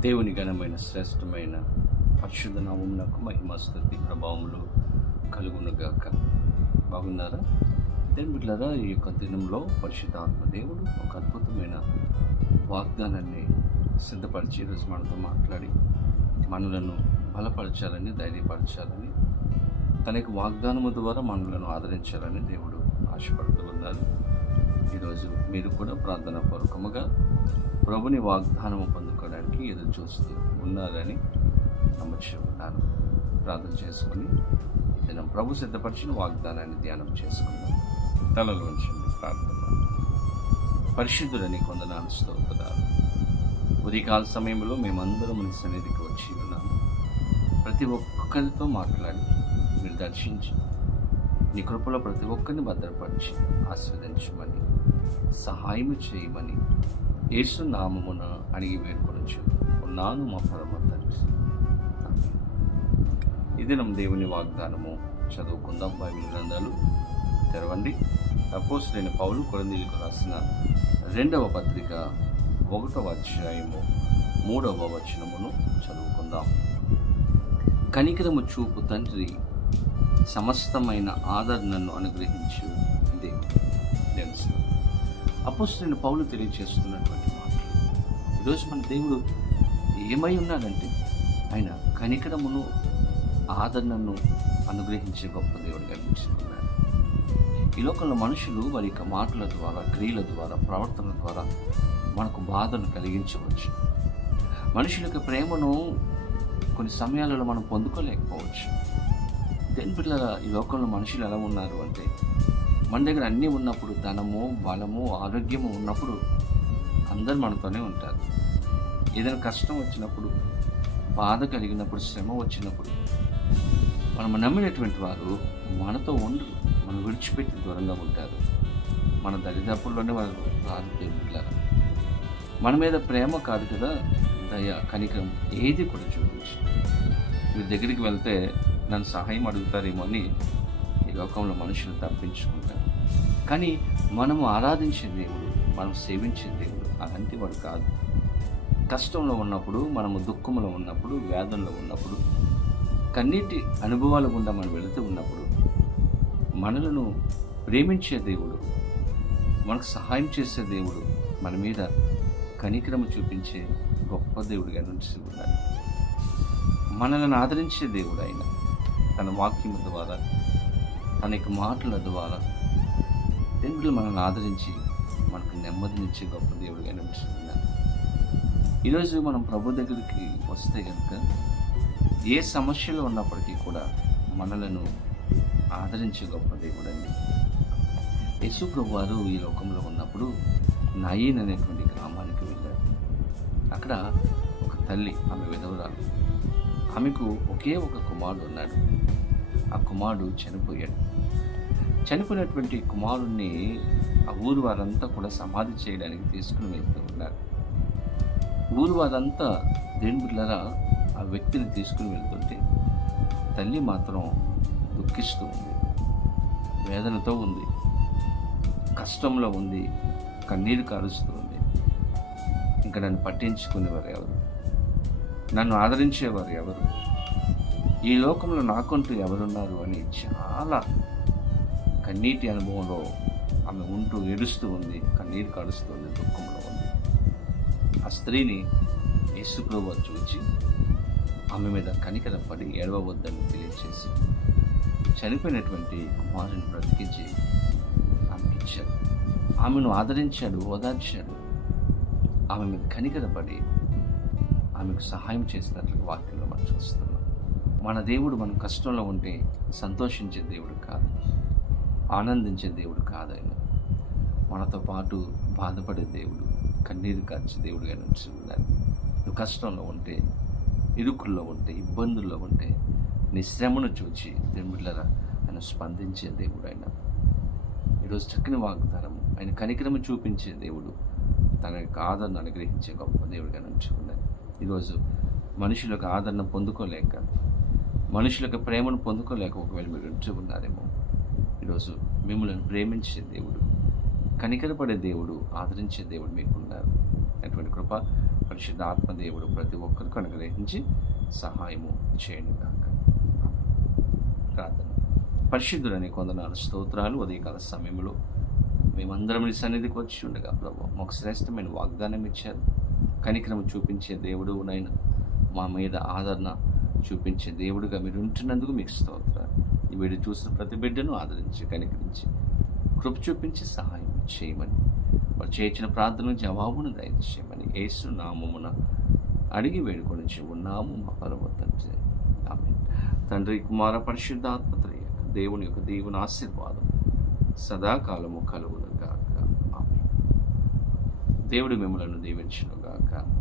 దేవుని ఘనమైన శ్రేష్టమైన పరిశుద్ధ నామమునకు మహిమ స్థుతి ప్రభావములు కలుగునుగాక. బాగున్నారా? దేని బిడ్డలారా ఈ యొక్క దినంలో పరిశుద్ధాత్మ దేవుడు ఒక అద్భుతమైన వాగ్దానాన్ని సిద్ధపరిచి ఈరోజు మనతో మాట్లాడి మనలను బలపరచాలని ధైర్యపరచాలని తన యొక్క వాగ్దానము ద్వారా మనలను ఆదరించాలని దేవుడు ఆశపడుతూ ఉన్నారు. ఈరోజు మీరు కూడా ప్రార్థన పూర్వకముగా ప్రభుని వాగ్దానం పొందుకోవడానికి ఎదురు చూస్తూ ఉన్నారని నమ్మచ్చు ఉన్నాను ప్రార్థన చేసుకొని దినం ప్రభు సిద్ధపరిచిన వాగ్దానాన్ని ధ్యానం చేసుకుందాం. తలలో ఉంచండి ప్రార్థన. పరిశుద్ధులని కొందనాలు స్తోత్రాలు. ఉదయకాల సమయంలో మేమందరం మీ సన్నిధికి వచ్చి ఉన్నాము ప్రతి ఒక్కరితో మాట్లాడి మీరు దర్శించి నీ కృపలో ప్రతి ఒక్కరిని భద్రపరిచి ఆస్వాదించమని సహాయము చేయమని యేసు నామమున అడిగి వేడుకొనొచ్చు. ఉన్నాను మా పరమ తండ్రి ఇది నమ్మ దేవుని వాగ్దానము చదువుకుందాం బైబిల్ గ్రంథాలు. తెరవండి. అపోస్తులైన పౌలు కొరందీలకు రాసిన రెండవ పత్రిక ఒకటవ అధ్యాయము మూడవ వచనమును చదువుకుందాం. కనికరము చూపు తండ్రి సమస్తమైన ఆదరణను అనుగ్రహించు దేవుడు. తెలుసు అపోస్తులైన పౌలు తెలియజేస్తున్నటువంటి మాటలు. ఈరోజు మన దేవుడు ఏమై ఉన్నాడంటే ఆయన కనికరమును ఆదరణను అనుగ్రహించే గొప్ప దేవుడు కనిపించుకున్నాడు ఈ లోకంలో మనుషులు వారి యొక్క మాటల ద్వారా క్రియల ద్వారా ప్రవర్తన ద్వారా మనకు బాధను కలిగించవచ్చు. మనుషుల యొక్క ప్రేమను కొన్ని సమయాలలో మనం పొందుకోలేకపోవచ్చు. దేని పిల్లల ఈ లోకంలో మనుషులు ఎలా ఉన్నారు అంటే మన దగ్గర అన్నీ ఉన్నప్పుడు ధనము బలము ఆరోగ్యము ఉన్నప్పుడు అందరు మనతోనే ఉంటారు. ఏదైనా కష్టం వచ్చినప్పుడు బాధ కలిగినప్పుడు శ్రమ వచ్చినప్పుడు మనం నమ్మినటువంటి వారు మనతో ఉండరు మనం విడిచిపెట్టి దూరంగా ఉంటారు. మన దరిదాపుల్లోనే వారు రాదు దేవుళ్ళారా మన మీద ప్రేమ కాదు కదా దయ కనికరం ఏది కూడా చూపించు మీ దగ్గరికి వెళ్తే నన్ను సహాయం అడుగుతారేమో అని ఈ లోకంలో మనుషులు తప్పించుకుంటారు. కానీ మనము ఆరాధించే దేవుడు మనం సేవించే దేవుడు అలాంటి వాడు కాదు. కష్టంలో ఉన్నప్పుడు మనము దుఃఖంలో ఉన్నప్పుడు వేదనలో ఉన్నప్పుడు కన్నీటి అనుభవాల గుండా మనం వెళుతూ ఉన్నప్పుడు మనలను ప్రేమించే దేవుడు మనకు సహాయం చేసే దేవుడు మన మీద కనికరము చూపించే గొప్ప దేవుడిగా నుంచి ఉన్నాడు మనలను ఆదరించే దేవుడు ఆయన. తన వాక్యం ద్వారా తన యొక్క మాటల ద్వారా దేవుడు మనల్ని ఆదరించి మనకు నెమ్మదినిచ్చే గొప్ప దేవుడిగా నుంచి ఈరోజు మనం ప్రభు దగ్గరికి వస్తే కనుక ఏ సమస్యలు ఉన్నప్పటికీ కూడా మనలను ఆదరించే గొప్ప దేవుడండి యేసు ప్రభు వారు ఈ లోకంలో ఉన్నప్పుడు నయీన్ అనేటువంటి గ్రామానికి వెళ్ళారు. అక్కడ ఒక తల్లి ఆమె విధవరాలు. ఆమెకు ఒకే ఒక కుమారుడు ఉన్నాడు. ఆ కుమారుడు చనిపోయాడు. చనిపోయినటువంటి కుమారుణ్ణి ఆ ఊరు వారంతా కూడా సమాధి చేయడానికి తీసుకుని వెళ్తూ ఉన్నారు. ఊరు వారంతా దేని బిడ్డలారా ఆ వ్యక్తిని తీసుకుని వెళ్తుంటే తల్లి మాత్రం దుఃఖిస్తూ ఉంది. వేదనతో ఉంది. కష్టంలో ఉంది. కన్నీరు కారుస్తూ ఉంది. ఇంకా నన్ను పట్టించుకునేవారు ఎవరు? నన్ను ఆదరించేవారు ఎవరు? ఈ లోకంలో నాకంటూ ఎవరున్నారు అని చాలా కన్నీటి అనుభవంలో ఆమె ఉంటూ ఏడుస్తూ ఉంది కన్నీరు కడుస్తుంది ఉంది దుఃఖంలో ఉంది. ఆ స్త్రీని యేసుప్రభు చూచి ఆమె మీద కనికరపడి ఏడవద్దని తెలియచేసి చనిపోయినటువంటి కుమారుని బ్రతికించి ఆమెకి ఇచ్చాడు. ఆమెను ఆదరించాడు ఓదార్చాడు. ఆమె మీద కనికరపడి ఆమెకు సహాయం చేసినట్లు వాక్యంలో మనం చూస్తున్నాం. మన దేవుడు మనం కష్టంలో ఉంటే సంతోషించే దేవుడు కాదు. ఆనందించే దేవుడు కాదు మనతో పాటు బాధపడే దేవుడు కన్నీరు కార్చే దేవుడుగా నుంచి ఉన్నారు నువ్వు కష్టంలో ఉంటే ఇరుకుల్లో ఉంటే ఇబ్బందుల్లో ఉంటే నీ శ్రమను చూచి దేవుళ్ళరా ఆయన స్పందించే దేవుడు ఆయన ఈరోజు చక్కని వాగ్దానం ఆయన కనికరము చూపించే దేవుడు తన యొక్క ఆదరణ అనుగ్రహించే గొప్ప దేవుడిగా నుంచుకున్నారు ఈరోజు మనుషులకు ఆదరణ పొందుకోలేక మనుషులకు ప్రేమను పొందుకోలేక ఒకవేళ మీరు ఉంచుకున్నారేమో ఈరోజు మిమ్మల్ని ప్రేమించే దేవుడు కనికరపడే దేవుడు ఆదరించే దేవుడు మీకున్నారు. అటువంటి కృప పరిశుద్ధ ఆత్మదేవుడు ప్రతి ఒక్కరికి అనుగ్రహించి సహాయము చేయండి కాక ప్రార్థన. పరిశుద్ధులని కొందనాలు స్తోత్రాలు ఉదయకాల సమయంలో మేమందరం నీ సన్నిధికి వచ్చి ఉండగా ప్రభు మాకు శ్రేష్టమైన వాగ్దానం ఇచ్చారు. కనికరము చూపించే దేవుడు నైనా మా మీద ఆదరణ చూపించే దేవుడుగా మీరు ఉంటున్నందుకు మీకు స్తోత్రాలు. వీడు చూసిన ప్రతి బిడ్డను ఆదరించి కనికరించి కృప చూపించి సహాయం చేయమని వారు చేర్చిన ప్రార్థన జవాబును దయచేయమని యేసు నామమున అడిగి వేడుకొని ఉన్నాము మా పరమతండ్రి ఆమె తండ్రి కుమార పరిశుద్ధాత్మత్రయ దేవుని యొక్క దేవుని ఆశీర్వాదం సదాకాలము కలుగునుగాక ఆమె దేవుడు మిమ్మలను దీవించునుగాక గాక.